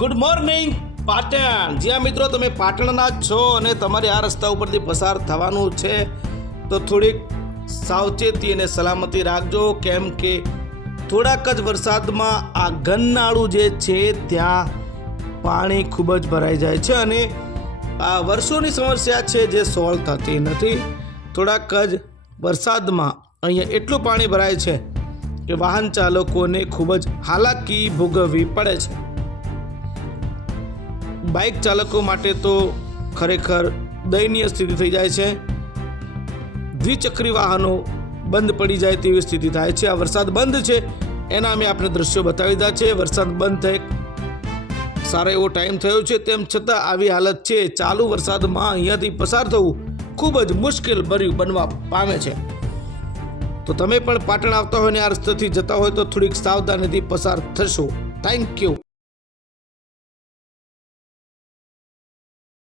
Good morning Patan. જ્યાં મિત્રો તમે પાટણના છો અને તમારે આ રસ્તા ઉપરથી પસાર થવાનું છે તો થોડીક સાવચેતી અને સલામતી રાખજો, કેમ કે થોડાક જ વરસાદમાં આ ગન્નાળું જે છે ત્યાં પાણી ખૂબ જ ભરાઈ જાય છે અને આ વર્ષોની સમસ્યા છે જે સોલ્વ થતી નથી। થોડાક જ વરસાદમાં અહીંયા એટલું પાણી ભરાય છે કે વાહન ચાલકોને ખૂબ જ હાલાકી ભોગવવી પડે છે। બાઇક ચાલકો માટે તો ખરેખર દયનીય સ્થિતિ થઈ જાય છે। દ્વિચક્રી વાહનો બંધ પડી જાય તેવી સ્થિતિ થાય છે। આ વરસાદ બંધ છે એના અમે આપણે દ્રશ્યો બતાવી દીધા છે। વરસાદ બંધ થઈ સારો એવો ટાઈમ થયો છે, તેમ છતાં આવી હાલત છે। ચાલુ વરસાદમાં અહીંયાથી પસાર થવું ખૂબ જ મુશ્કેલ ભર્યું બનવા પામે છે। તો તમે પણ પાટણ આવતા હોય ને આ રસ્તેથી જતા હોય તો થોડીક સાવધાનીથી પસાર થશો। Thank you.